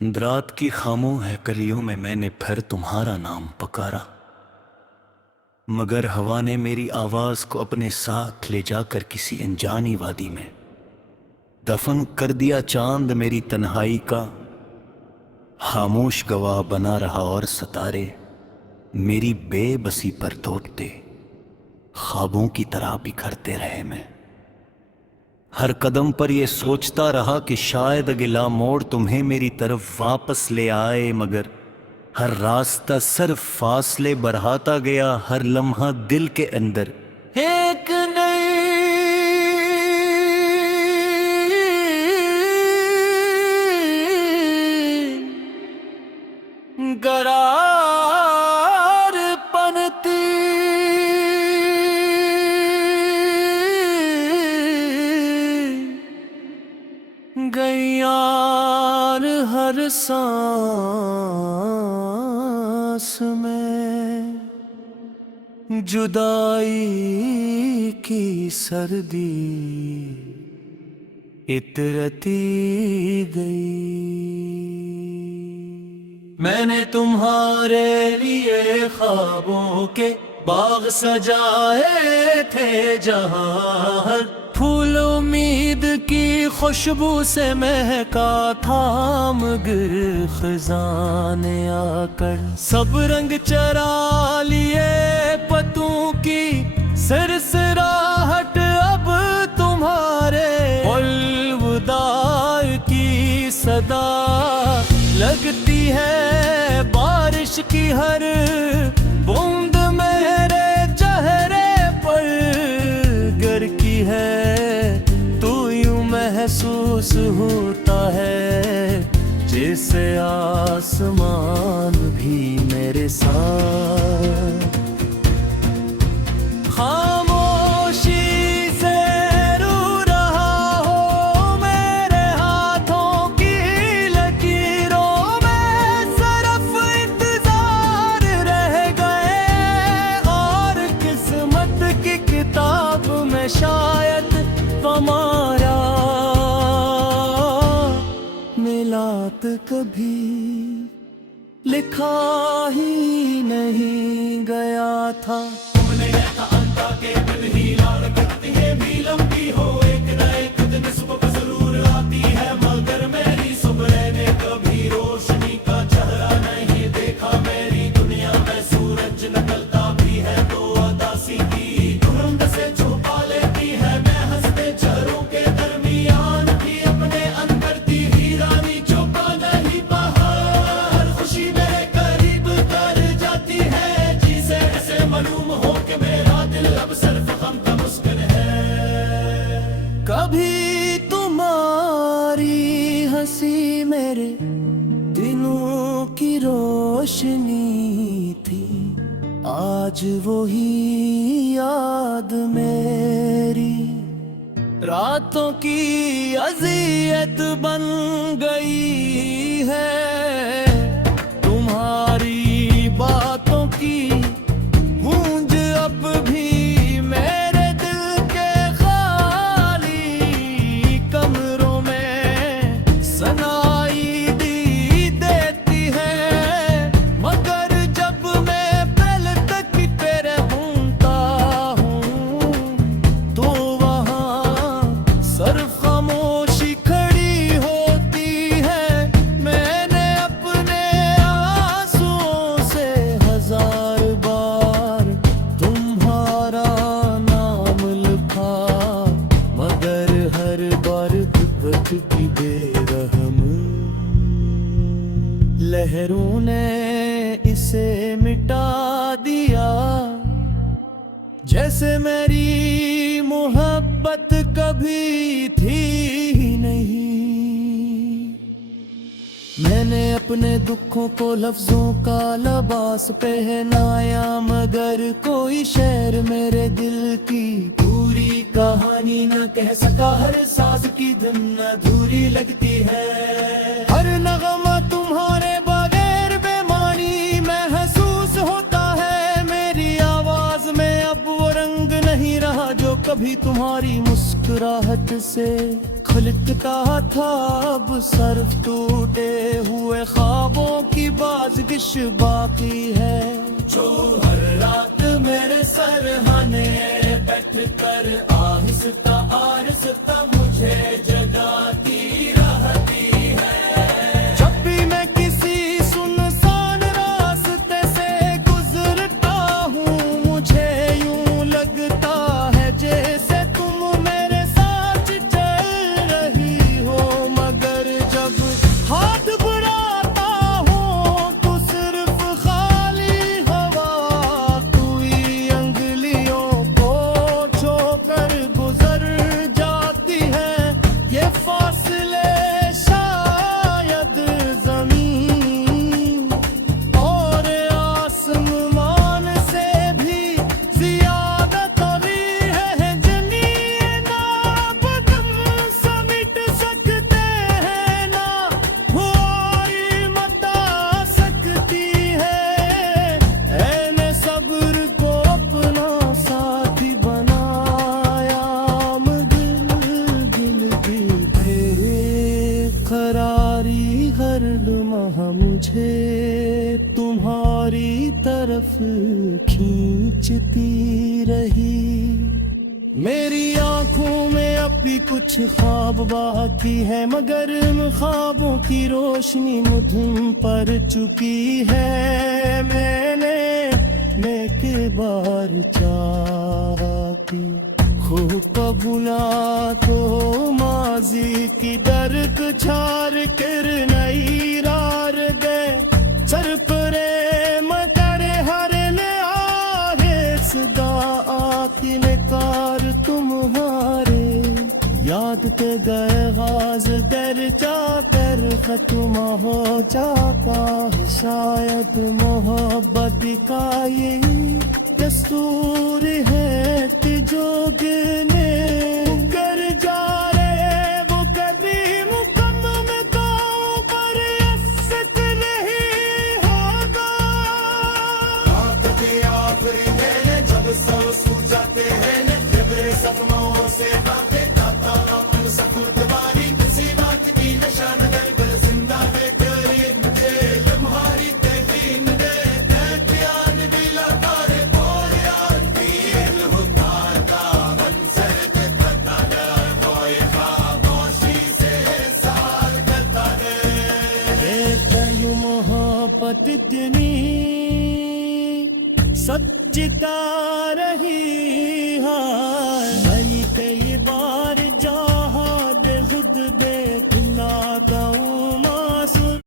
रात की खामोश है कलियों में मैंने फिर तुम्हारा नाम पुकारा, मगर हवा ने मेरी आवाज को अपने साथ ले जाकर किसी अनजानी वादी में दफन कर दिया। चांद मेरी तन्हाई का खामोश गवाह बना रहा और सितारे मेरी बेबसी पर तोड़ते ख्वाबों की तरह बिखरते रहे। मैं हर कदम पर यह सोचता रहा कि शायद अगला मोड़ तुम्हें मेरी तरफ वापस ले आए, मगर हर रास्ता सिर्फ फासले बढ़ाता गया। हर लम्हा दिल के अंदर एक नई गरार पनती गैयार हर सांस में जुदाई की सर्दी इतरती गई। मैंने तुम्हारे लिए ख्वाबों के बाग सजाए थे, जहां हर फूल उम्मीद की खुशबू से महका था, मगर खज़ां ने आकर सब रंग चरा लिए। पत्तों की सिरसिराहट अब तुम्हारे अलविदा की सदा लगती है। बारिश की हर बूंद मेरे चेहरे पर गिरती है, तो यूं महसूस होता है जैसे आसमान भी मेरे साथ। खामोशी से रू रहा हो मेरे हाथों की लकीरों में, सिर्फ इंतजार रह गए और किस्मत की किताब में शायद हमारा मिलात कभी लिखा ही नहीं गया था। तुमने ऐसा अंता के दिल ही लाड़ करती है भी लंबी हो, एक न एक दिन सुबह जरूर आती है, मगर मेरी सुबह ने कभी रोशनी का चेहरा नहीं देखा। मेरी दुनिया में सूरज निकलता भी है तो उदासी की धुंध से छुपा लेती है। मैं हंसते चेहरों के दरमियान भी अपने अंदर थी वीरानी, छुपा नहीं बाहर खुशी मेरे करीब कर जाती है, जिसे ऐसे मालूम हो कि मेरा दिल अब सिर्फ गम का मुस्किन है। कभी तुम्हारी हंसी मेरे दिनों की रोशनी थी, आज वही याद मेरी रातों की अज़ियत बन गई है। तुम्हारी बातों की गूंज अब भी मेरे दिल के खाली कमरों में सनाई देती है, मगर जब मैं पल तक तेरे घूमता हूँ तो वहाँ सिर्फ खामोशी खड़ी होती है। मैंने अपने आंसुओं से हजार बार तुम्हारा नाम लिखा, मगर हर बार वक्त की बेरहम लहरों ने इसे मिटा दिया, जैसे मेरी मोहब्बत कभी थी ही नहीं। मैंने अपने दुखों को लफ्जों का लबास पहनाया, मगर कोई शेर मेरे दिल की पूरी कहानी न कह सका। हर सांस की धुन अधूरी लगती है, हर नगमा तुम्हारे बगैर बेमानी महसूस होता है। मेरी आवाज में अब वो रंग नहीं रहा जो कभी तुम्हारी मुस्कुराहट से लिखता था अब सर्फ टूटे हुए ख्वाबों की बाज़गिश बाकी है, जो हर रात मेरे सरहाने बैठ कर आहिस्ता आहिस्ता मुझे जगाती रहती है। जब भी मैं किसी सुनसान रास्ते से गुजरता हूँ, मुझे यूं लगता है जैसे तुम मेरे साथ चल रही हो, मगर जब हाथ बढ़ाता हूँ तो सिर्फ खाली हवा हुई अंगुलियों को छोकर गुजर जाती है। ये फासले शायद जमीन और आसमान से भी ज्यादा तवी है, जनिए ना बदम समिट सकते हैं, ना हुआरी मता सकती है। ऐने सब्र को अपना साथी बनाया, मगर दिल की बेकरारी हर लम्हा मुझे तुम्हारी तरफ खींचती रही। मेरी आंखों में अब भी कुछ ख्वाब बाकी है, मगर इन ख्वाबों की रोशनी मुझ पर चुकी है। मैंने नेक बार चाहा कि खूब कबूला तो माजी की दर्द छार कर नई रार दे सर परे मकर हर ले आहे सदा आखिर कार तुम्हारे याद के गए गाज दर जाकर खत्म हो जाता है, शायद मोहब्बत का ये दस्तूर है तिजोगने कर जा रहे वो कभी मुकम्मल गाँव पर असक नहीं होगा। रात के आखिरी में जब सब सो जाते हैं, मेरे सपनों से बातें खाता अपन सकुत वाली किसी बात की निशान कर कर जिंदा है तेरी मुझे तुम्हारी तहसीन दे प्यार दिला तारे बोल यार दिल हुताता मंसर पे पता है वो ये खामोशी से साथ करता है। ये मोहब्बत इतनी सच्चिता रही है, कई बार